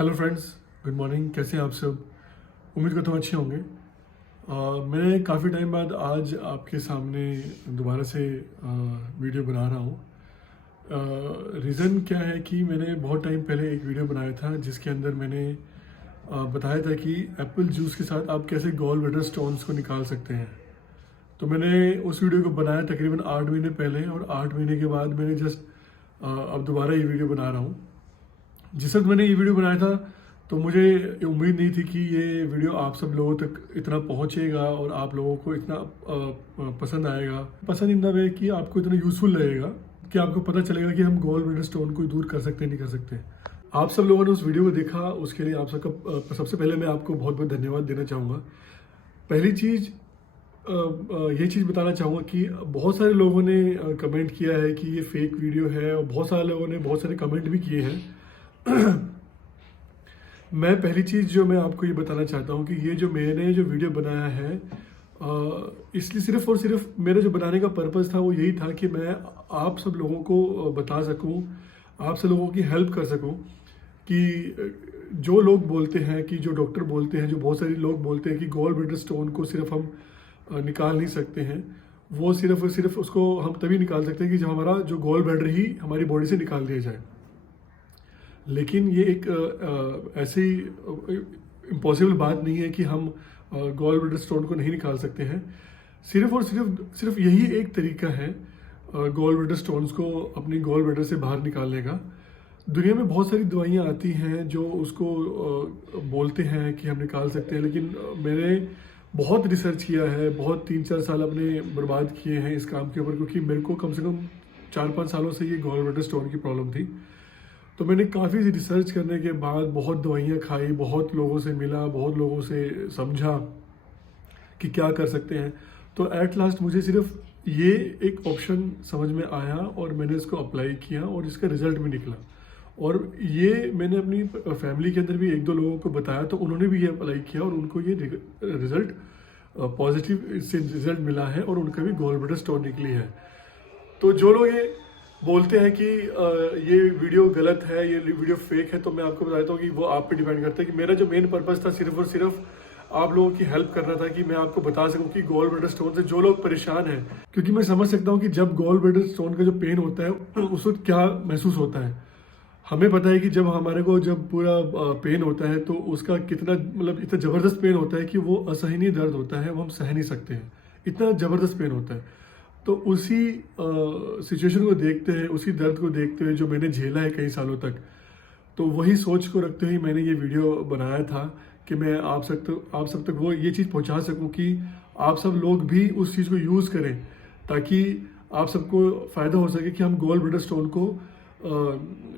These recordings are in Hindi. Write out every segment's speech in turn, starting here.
Hello friends, good morning. कैसे हैं आप सब? उम्मीद करता हूँ अच्छे होंगे। मैं काफ़ी टाइम बाद आज आपके सामने दोबारा से वीडियो बना रहा हूँ। रीज़न क्या है कि मैंने बहुत टाइम पहले एक वीडियो बनाया था जिसके अंदर मैंने बताया था कि एप्पल जूस के साथ आप कैसे गॉल ब्लैडर स्टोन्स को निकाल सकते हैं। तो मैंने उस वीडियो को बनाया तकरीबन 8 महीने पहले, और 8 महीने के बाद मैंने जस्ट अब दोबारा ये वीडियो बना रहा हूँ। जिस वक्त मैंने ये वीडियो बनाया था तो मुझे उम्मीद नहीं थी कि ये वीडियो आप सब लोगों तक इतना पहुंचेगा और आप लोगों को इतना पसंद आएगा। पसंद इन द वे कि आपको इतना यूज़फुल लगेगा कि आपको पता चलेगा कि हम गॉल ब्लैडर स्टोन को दूर कर सकते हैं, नहीं कर सकते। आप सब लोगों ने उस वीडियो को देखा, उसके लिए आप सबका सबसे पहले मैं आपको बहुत बहुत धन्यवाद देना चाहूँगा। पहली चीज़ ये चीज़ बताना चाहूँगा कि बहुत सारे लोगों ने कमेंट किया है कि ये फेक वीडियो है, और बहुत सारे लोगों ने बहुत सारे कमेंट भी किए हैं। मैं पहली चीज़ जो मैं आपको ये बताना चाहता हूँ कि ये जो मैंने जो वीडियो बनाया है, इसलिए सिर्फ और सिर्फ मेरे जो बनाने का पर्पज़ था वो यही था कि मैं आप सब लोगों को बता सकूँ, आप सब लोगों की हेल्प कर सकूँ कि जो लोग बोलते हैं, कि जो डॉक्टर बोलते हैं, जो बहुत सारे लोग बोलते हैं कि गॉल ब्लैडर स्टोन को सिर्फ हम निकाल नहीं सकते हैं, वो सिर्फ और सिर्फ उसको हम तभी निकाल सकते हैं कि जब हमारा जो गॉल ब्लैडर ही हमारी बॉडी से निकाल दिया जाए। लेकिन ये एक ऐसी इम्पॉसिबल बात नहीं है कि हम गॉल ब्लैडर स्टोन को नहीं निकाल सकते हैं। सिर्फ और सिर्फ यही एक तरीका है गॉल ब्लैडर स्टोन्स को अपनी गॉल ब्लैडर से बाहर निकालने का। दुनिया में बहुत सारी दवाइयाँ आती हैं जो उसको बोलते हैं कि हम निकाल सकते हैं, लेकिन मैंने बहुत रिसर्च किया है, बहुत 3-4 साल अपने बर्बाद किए हैं इस काम के ऊपर, क्योंकि मेरे को कम से कम 4-5 सालों से ये गॉल ब्लैडर स्टोन की प्रॉब्लम थी। तो मैंने काफ़ी रिसर्च करने के बाद बहुत दवाइयाँ खाई, बहुत लोगों से मिला, बहुत लोगों से समझा कि क्या कर सकते हैं। तो एट लास्ट मुझे सिर्फ ये एक ऑप्शन समझ में आया और मैंने इसको अप्लाई किया और इसका रिज़ल्ट भी निकला। और ये मैंने अपनी फैमिली के अंदर भी 1-2 लोगों को बताया, तो उन्होंने भी ये अप्लाई किया और उनको ये रिज़ल्ट पॉजिटिव इससे रिज़ल्ट मिला है और उनका भी गॉल ब्लैडर स्टोन निकली है। तो जो लोग ये बोलते हैं कि ये वीडियो गलत है, ये वीडियो फेक है, तो मैं आपको बताता हूँ कि वो आप पे डिपेंड करता है। कि मेरा जो मेन पर्पस था सिर्फ और सिर्फ आप लोगों की हेल्प करना था, कि मैं आपको बता सकूं कि गॉल ब्लैडर स्टोन से जो लोग परेशान हैं, क्योंकि मैं समझ सकता हूँ कि जब गॉल ब्लैडर स्टोन का जो पेन होता है उस वक्त क्या महसूस होता है। हमें पता है कि जब हमारे को जब पूरा पेन होता है तो उसका कितना मतलब इतना ज़बरदस्त पेन होता है कि वो असहनीय दर्द होता है, वो हम सह नहीं सकते हैं, इतना ज़बरदस्त पेन होता है। तो उसी सिचुएशन को देखते हैं, उसी दर्द को देखते हुए जो मैंने झेला है कई सालों तक, तो वही सोच को रखते हुए मैंने ये वीडियो बनाया था कि मैं आप सब तक वो ये चीज़ पहुंचा सकूं कि आप सब लोग भी उस चीज़ को यूज़ करें, ताकि आप सबको फ़ायदा हो सके कि हम गॉल ब्लैडर स्टोन को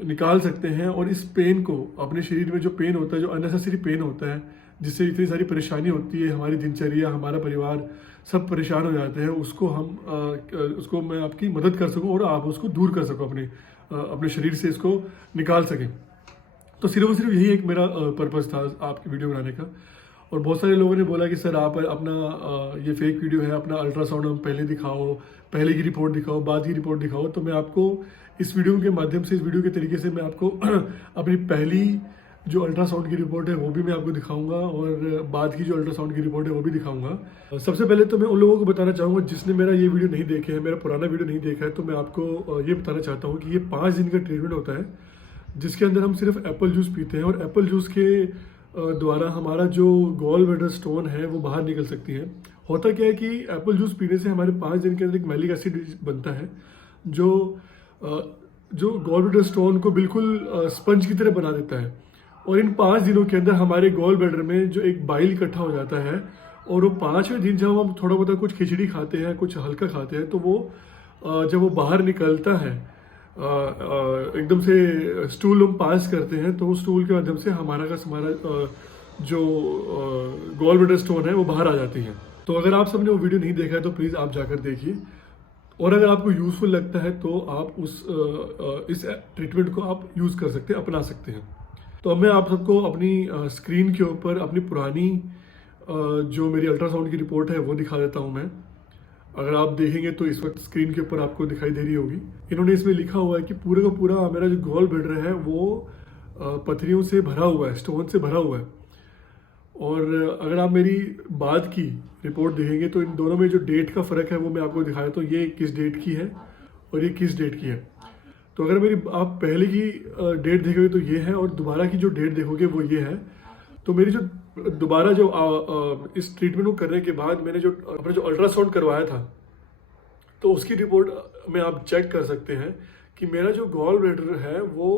निकाल सकते हैं। और इस पेन को, अपने शरीर में जो पेन होता है, जो अननेसेसरी पेन होता है, जिससे इतनी सारी परेशानी होती है, हमारी दिनचर्या, हमारा परिवार सब परेशान हो जाते हैं, उसको उसको मैं आपकी मदद कर सकूं और आप उसको दूर कर सको, अपने शरीर से इसको निकाल सकें। तो सिर्फ और सिर्फ यही एक मेरा पर्पज़ था आपकी वीडियो बनाने का। और बहुत सारे लोगों ने बोला कि सर आप अपना ये फेक वीडियो है, अपना अल्ट्रासाउंड हम पहले दिखाओ, पहले की रिपोर्ट दिखाओ, बाद की रिपोर्ट दिखाओ। तो मैं आपको इस वीडियो के माध्यम से, इस वीडियो के तरीके से मैं आपको अपनी पहली जो अल्ट्रासाउंड की रिपोर्ट है वो भी मैं आपको दिखाऊंगा, और बाद की जो अल्ट्रासाउंड की रिपोर्ट है वो भी दिखाऊंगा। सबसे पहले तो मैं उन लोगों को बताना चाहूँगा जिसने मेरा ये वीडियो नहीं देखे है, मेरा पुराना वीडियो नहीं देखा है, तो मैं आपको ये बताना चाहता हूँ कि ये 5 दिन का ट्रीटमेंट होता है, जिसके अंदर हम सिर्फ एप्पल जूस पीते हैं, और एप्पल जूस के द्वारा हमारा जो गॉल ब्लैडर स्टोन है वो बाहर निकल सकती है। होता क्या है कि एप्पल जूस पीने से हमारे 5 दिन के अंदर एक मैलिक एसिड बनता है, जो गॉल ब्लैडर स्टोन को बिल्कुल स्पंज की तरह बना देता है। और इन 5 दिनों के अंदर हमारे गॉल ब्लैडर में जो एक बाइल इकट्ठा हो जाता है, और वो 5वें दिन जब हम थोड़ा बहुत कुछ खिचड़ी खाते हैं, कुछ हल्का खाते हैं, तो वो जब वो बाहर निकलता है, एकदम से स्टूल हम पास करते हैं, तो स्टूल के माध्यम से हमारा जो गॉल ब्लैडर स्टोन है वो बाहर आ जाती है। तो अगर आप सबने वो वीडियो नहीं देखा है तो प्लीज़ आप जाकर देखिए, और अगर आपको यूज़फुल लगता है तो आप इस ट्रीटमेंट को आप यूज़ कर सकते हैं, अपना सकते हैं। तो अब मैं आप सबको अपनी स्क्रीन के ऊपर अपनी पुरानी जो मेरी अल्ट्रासाउंड की रिपोर्ट है वो दिखा देता हूँ मैं। अगर आप देखेंगे तो इस वक्त स्क्रीन के ऊपर आपको दिखाई दे रही होगी। इन्होंने इसमें लिखा हुआ है कि पूरा का पूरा मेरा जो गॉल ब्लैडर है वो पथरियों से भरा हुआ है, स्टोन से भरा हुआ है। और अगर आप मेरी बाद की रिपोर्ट देखेंगे तो इन दोनों में जो डेट का फ़र्क है वो मैं आपको दिखाया, तो ये किस डेट की है और ये किस डेट की है। तो अगर मेरी आप पहले की डेट देखोगे तो ये है, और दोबारा की जो डेट देखोगे वो ये है। तो मेरी जो दोबारा जो इस ट्रीटमेंट को करने के बाद मैंने जो अपना जो अल्ट्रासाउंड करवाया था, तो उसकी रिपोर्ट में आप चेक कर सकते हैं कि मेरा जो गॉल ब्लैडर है वो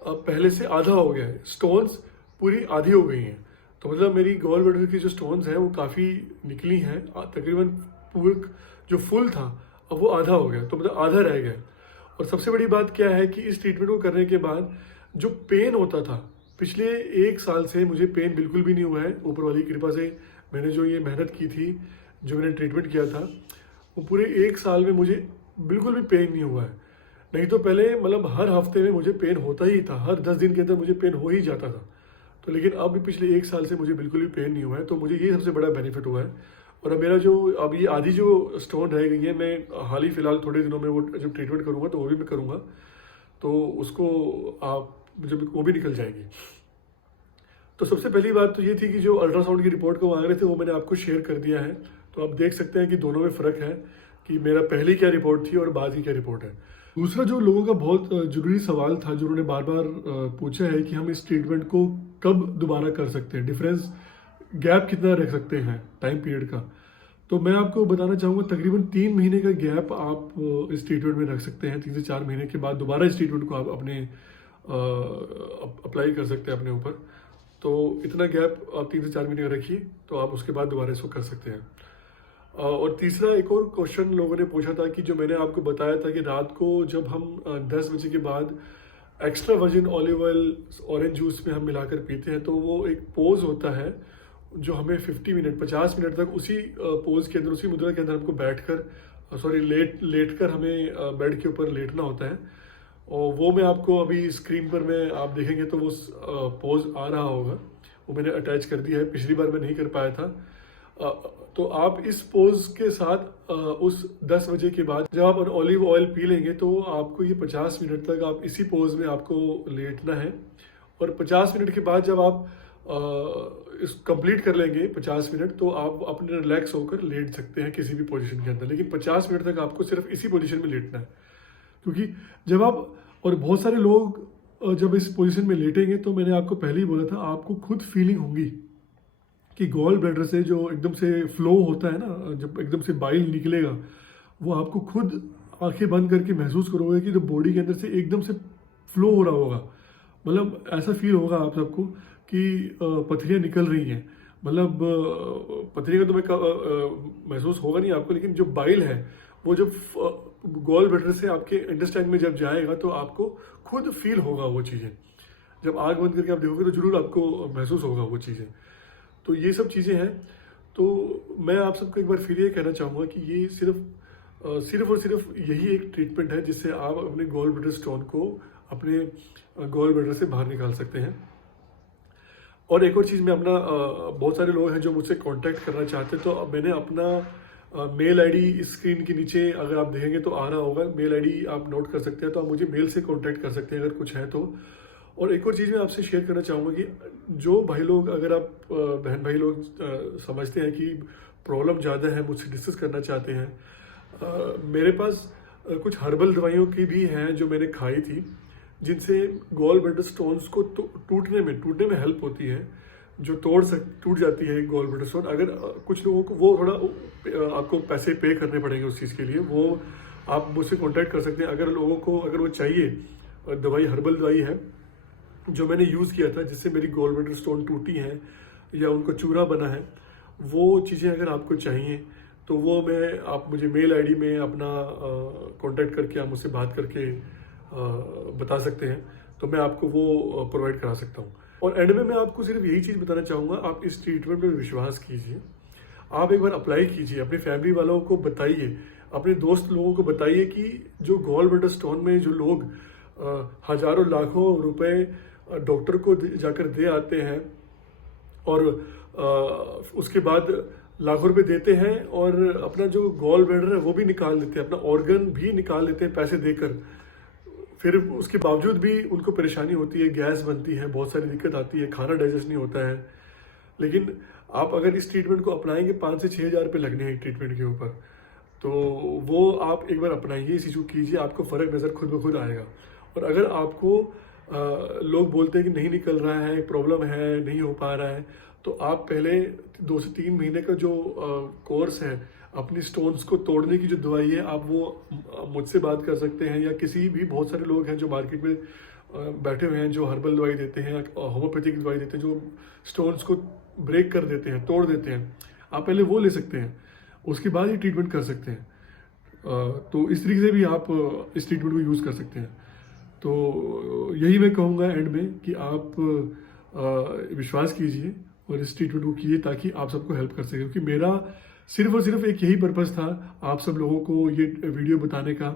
पहले से आधा हो गया है, स्टोन्स पूरी आधी हो गई हैं। तो मतलब मेरी गॉल ब्लैडर की जो स्टोन्स हैं वो काफ़ी निकली हैं, तकरीबन पूरा जो फुल था अब वो आधा हो गया, तो मतलब आधा रह गया। और सबसे बड़ी बात क्या है कि इस ट्रीटमेंट को करने के बाद जो पेन होता था, पिछले 1 साल से मुझे पेन बिल्कुल भी नहीं हुआ है। ऊपर वाली कृपा से मैंने जो ये मेहनत की थी, जो मैंने ट्रीटमेंट किया था, वो पूरे 1 साल में मुझे बिल्कुल भी पेन नहीं हुआ है। नहीं तो पहले मतलब हर हफ्ते में मुझे पेन होता ही था, हर 10 दिन के अंदर मुझे पेन हो ही जाता था। तो लेकिन अब भी पिछले 1 साल से मुझे बिल्कुल भी पेन नहीं हुआ है, तो मुझे ये सबसे बड़ा बेनिफिट हुआ है। और अब मेरा जो अब ये आधी जो स्टोन रह गई है, मैं हाल ही फिलहाल थोड़े दिनों में वो जब ट्रीटमेंट करूँगा तो वो भी मैं करूँगा, तो उसको आप जब वो भी निकल जाएगी। तो सबसे पहली बात तो ये थी कि जो अल्ट्रासाउंड की रिपोर्ट को मांग रहे थे वो मैंने आपको शेयर कर दिया है। तो आप देख सकते हैं कि दोनों में फ़र्क है कि मेरा पहले क्या रिपोर्ट थी और बाद की क्या रिपोर्ट है। दूसरा जो लोगों का बहुत ज़रूरी सवाल था, जो उन्होंने बार बार पूछा है कि हम इस ट्रीटमेंट को कब दोबारा कर सकते हैं, डिफरेंस गैप कितना रख सकते हैं टाइम पीरियड का। तो मैं आपको बताना चाहूँगा तकरीबन 3 महीने का गैप आप इस ट्रीटमेंट में रख सकते हैं। 3 से 4 महीने के बाद दोबारा इस ट्रीटमेंट को आप अपने अप्लाई कर सकते हैं अपने ऊपर। तो इतना गैप आप 3 से 4 महीने का रखिए, तो आप उसके बाद दोबारा इसको कर सकते हैं। और तीसरा एक और क्वेश्चन लोगों ने पूछा था कि जो मैंने आपको बताया था कि रात को जब हम 10 बजे के बाद extra virgin olive oil orange juice में हम मिलाकर पीते हैं, तो वो एक पोज होता है जो हमें 50 मिनट तक उसी पोज के अंदर, उसी मुद्रा के अंदर हमको बैठकर लेट कर हमें बेड के ऊपर लेटना होता है। और वो मैं आपको अभी स्क्रीन पर में आप देखेंगे तो वो पोज आ रहा होगा, वो मैंने अटैच कर दिया है, पिछली बार मैं नहीं कर पाया था। तो आप इस पोज के साथ उस 10 बजे के बाद जब आप ऑलिव ऑयल पी लेंगे तो आपको ये 50 मिनट तक आप इसी पोज में आपको लेटना है। और 50 मिनट के बाद जब आप इस कंप्लीट कर लेंगे 50 मिनट, तो आप अपने रिलैक्स होकर लेट सकते हैं किसी भी पोजीशन के अंदर, लेकिन 50 मिनट तक आपको सिर्फ इसी पोजीशन में लेटना है। क्योंकि जब आप, और बहुत सारे लोग जब इस पोजीशन में लेटेंगे, तो मैंने आपको पहले ही बोला था, आपको खुद फीलिंग होगी कि गॉल ब्लैडर से जो एकदम से फ्लो होता है ना, जब एकदम से बाइल निकलेगा, वो आपको खुद आंखें बंद करके महसूस करोगे कि जो बॉडी के अंदर से एकदम से फ्लो हो रहा होगा। मतलब ऐसा फील होगा आप सबको कि पथरियाँ निकल रही हैं। मतलब पथरियाँ का तो मैं महसूस होगा नहीं आपको, लेकिन जो बाइल है वो जब गॉल ब्लैडर से आपके इंटेस्टाइन में जब जाएगा तो आपको खुद फील होगा वो चीज़ें। जब आँख बंद करके आप देखोगे तो जरूर आपको महसूस होगा वो चीज़ें। तो ये सब चीज़ें हैं। तो मैं आप सबको एक बार फिर ये कहना चाहूँगा कि ये सिर्फ और सिर्फ यही एक ट्रीटमेंट है जिससे आप अपने गॉल ब्लैडर स्टोन को अपने गॉल ब्लैडर से बाहर निकाल सकते हैं। और एक और चीज़ मैं अपना, बहुत सारे लोग हैं जो मुझसे कांटेक्ट करना चाहते हैं, तो मैंने अपना मेल आईडी स्क्रीन के नीचे अगर आप देखेंगे तो आ रहा होगा, मेल आईडी आप नोट कर सकते हैं, तो आप मुझे मेल से कांटेक्ट कर सकते हैं अगर कुछ है तो। और एक और चीज़ मैं आपसे शेयर करना चाहूँगा कि जो भाई लोग, अगर आप बहन भाई लोग समझते हैं कि प्रॉब्लम ज़्यादा है, मुझसे डिस्कस करना चाहते हैं, मेरे पास कुछ हर्बल दवाइयों की भी हैं जो मैंने खाई थी, जिनसे गॉल ब्लैडर स्टोन्स को टूटने में हेल्प होती है, जो टूट जाती है गॉल ब्लैडर स्टोन। अगर कुछ लोगों को वो थोड़ा आपको पैसे पे करने पड़ेंगे उस चीज़ के लिए, वो आप मुझसे कांटेक्ट कर सकते हैं। अगर लोगों को अगर वो चाहिए, दवाई हर्बल दवाई है जो मैंने यूज़ किया था जिससे मेरी गॉल ब्लैडर स्टोन टूटी है या उनको चूरा बना है, वो चीज़ें अगर आपको चाहिए तो वो आप मुझे मेल आईडी में अपना कांटेक्ट करके आप मुझसे बात करके बता सकते हैं, तो मैं आपको वो प्रोवाइड करा सकता हूँ। और एंड में मैं आपको सिर्फ यही चीज़ बताना चाहूँगा, आप इस ट्रीटमेंट पर विश्वास कीजिए, आप एक बार अप्लाई कीजिए, अपनी फैमिली वालों को बताइए, अपने दोस्त लोगों को बताइए कि जो गॉल ब्लैडर स्टोन में जो लोग हजारों लाखों रुपए डॉक्टर को जाकर दे आते हैं और उसके बाद लाखों रुपए देते हैं और अपना जो गॉल ब्लैडर है वो भी निकाल देते हैं, अपना ऑर्गन भी निकाल लेते हैं पैसे देकर, फिर उसके बावजूद भी उनको परेशानी होती है, गैस बनती है, बहुत सारी दिक्कत आती है, खाना डाइजेस्ट नहीं होता है। लेकिन आप अगर इस ट्रीटमेंट को अपनाएंगे 5 से 6 हज़ार रुपये लगने हैं ट्रीटमेंट के ऊपर, तो वो आप एक बार अपनाइए, इस चीज़ को कीजिए, आपको फ़र्क नज़र खुद ब खुद आएगा। और अगर आपको लोग बोलते हैं कि नहीं निकल रहा है, प्रॉब्लम है, नहीं हो पा रहा है, तो आप पहले 2 से 3 महीने का जो कोर्स है, अपनी स्टोन्स को तोड़ने की जो दवाई है, आप वो मुझसे बात कर सकते हैं, या किसी भी बहुत सारे लोग हैं जो मार्केट में बैठे हुए हैं, जो हर्बल दवाई देते हैं, होम्योपैथिक दवाई देते हैं, जो स्टोन्स को ब्रेक कर देते हैं, तोड़ देते हैं। आप पहले वो ले सकते हैं, उसके बाद ही ट्रीटमेंट कर सकते हैं। तो इस तरीके से भी आप इस ट्रीटमेंट को यूज़ कर सकते हैं। तो यही मैं कहूँगा एंड में कि आप विश्वास कीजिए और इस ट्रीटमेंट को कीजिए, ताकि आप सबको हेल्प कर सकें। क्योंकि मेरा सिर्फ और सिर्फ एक यही पर्पज़ था, आप सब लोगों को ये वीडियो बताने का,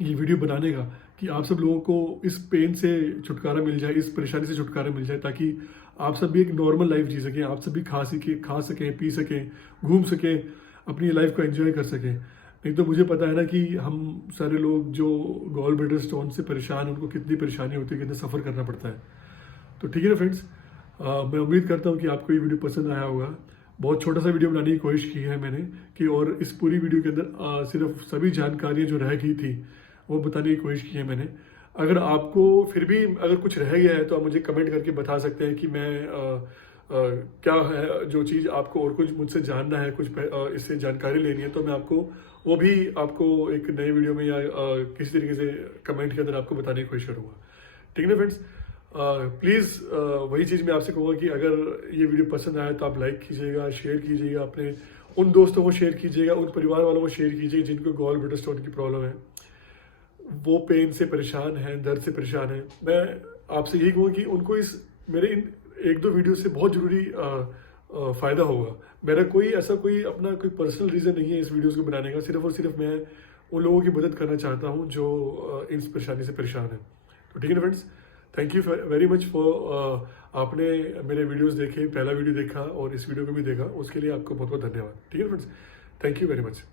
ये वीडियो बनाने का, कि आप सब लोगों को इस पेन से छुटकारा मिल जाए, इस परेशानी से छुटकारा मिल जाए, ताकि आप सब भी एक नॉर्मल लाइफ जी सकें, आप सब भी खा सकें, पी सकें, घूम सकें, अपनी लाइफ को एंजॉय कर सकें। नहीं तो मुझे पता है ना कि हम सारे लोग जो गॉल ब्लैडर स्टोन से परेशान, उनको कितनी परेशानी होती है, कितना सफ़र करना पड़ता है। तो ठीक है ना फ्रेंड्स, मैं उम्मीद करता हूँ कि आपको ये वीडियो पसंद आया होगा। बहुत छोटा सा वीडियो बनाने की कोशिश की है मैंने, कि और इस पूरी वीडियो के अंदर सिर्फ सभी जानकारियाँ जो रह गई थी वो बताने की कोशिश की है मैंने। अगर आपको फिर भी अगर कुछ रह गया है तो आप मुझे कमेंट करके बता सकते हैं कि मैं क्या है जो चीज़ आपको और कुछ मुझसे जानना है, कुछ इससे जानकारी लेनी है, तो मैं आपको वो भी आपको एक नए वीडियो में या किसी तरीके से कमेंट के अंदर आपको बताने की कोशिश करूँगा। ठीक है ना फ्रेंड्स, प्लीज़ वही चीज़ मैं आपसे कहूँगा कि अगर ये वीडियो पसंद आए तो आप लाइक कीजिएगा, शेयर कीजिएगा, अपने उन दोस्तों को शेयर कीजिएगा, उन परिवार वालों को शेयर कीजिएगा जिनको गॉल ब्लैडर स्टोन की प्रॉब्लम है, वो पेन से परेशान है, दर्द से परेशान है। मैं आपसे यही कहूँगा कि उनको इस मेरे इन 1-2 वीडियो से बहुत ज़रूरी फ़ायदा होगा। मेरा कोई ऐसा कोई अपना कोई पर्सनल रीज़न नहीं है इस वीडियोज़ को बनाने का, सिर्फ़ और सिर्फ मैं उन लोगों की मदद करना चाहता हूँ जो इस परेशानी से परेशान है। तो ठीक है ना friends, thank you very much for आपने मेरे वीडियोज़ देखे, पहला वीडियो देखा और इस वीडियो को भी देखा, उसके लिए आपको बहुत बहुत धन्यवाद। ठीक है friends, thank you very much.